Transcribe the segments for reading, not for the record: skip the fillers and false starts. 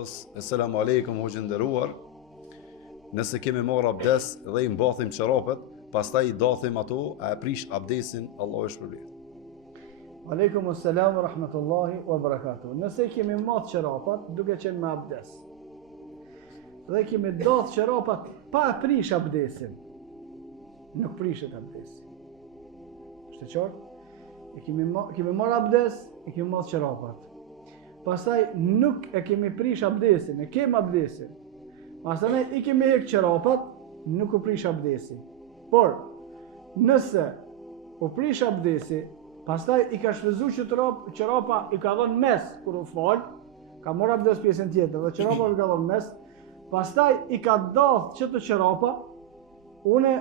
radhës, Esselamu alaikum hoxhë nderuar. Nëse kemi marrë abdes dhe i mbathim çorapet, pastaj i dathim ato, a e prish abdesin, Allahu e shpërblet. Aleikum assalam wa rahmatullahi wa barakatuh. Nëse kemi marrë çorapat duke qenë me abdes dhe kemi dath çorapat pa e prish abdesin, nuk prishet abdesi. Është e qartë? Kemi marrë abdes, e kemi marrë çorapat. Pastaj nuk e kemi prish abdesin, e kemi abdesin. Pastaj i kemi heq çorapat, nuk u prish abdesi. Por nëse u prish abdesi, pastaj i ka shfryzu çorapa i ka dhënë mes kur u fal, ka marrë abdes pjesën tjetër dhe çorapa i ka dhënë mes, pastaj i ka dath çto çorapa, unë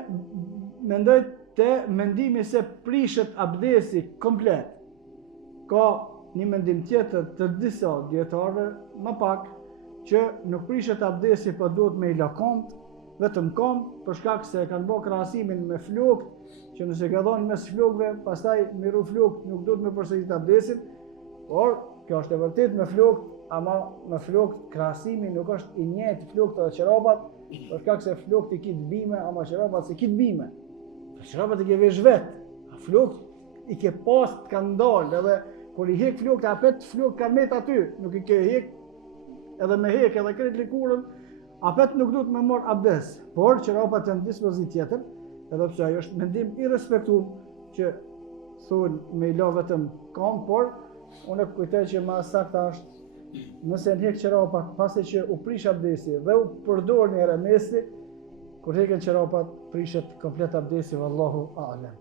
mendoj te mendimi se prishet abdesi komplet. Ka një mendim tjetër të disa dietarëve më pak që nuk prishet abdesi, po duhet me i la komt, vetëm komt, për shkak se kanë bërë krahasimin me flokët, që nëse ka dhënë mes flokëve, pastaj me ru flokët nuk duhet me përsërit abdesin, por kjo është e vërtet me flokët, ama me flokët krahasimi nuk është i njëjtë flokët dhe çorapat, për shkak se flokët i kit bime, ama çorapat se kit bime. Çorapat i ke vesh vet, flokët i ke pas të kanë dalë, edhe kur i hek flokët, apet flokët kanë met aty, nuk i ke hek edhe me hek edhe kret likurën, apet nuk duhet me marr abdes, por çorapat janë dispozit tjetër, edhe pse ajo është mendim i respektuar që thonë me i la vetëm kam, por unë kujtoj që më saktë është nëse në hek çorapat pasi që u prish abdesi dhe u përdor një herë mesi, kur heken çorapat prishet komplet abdesi, vallahu a'lam.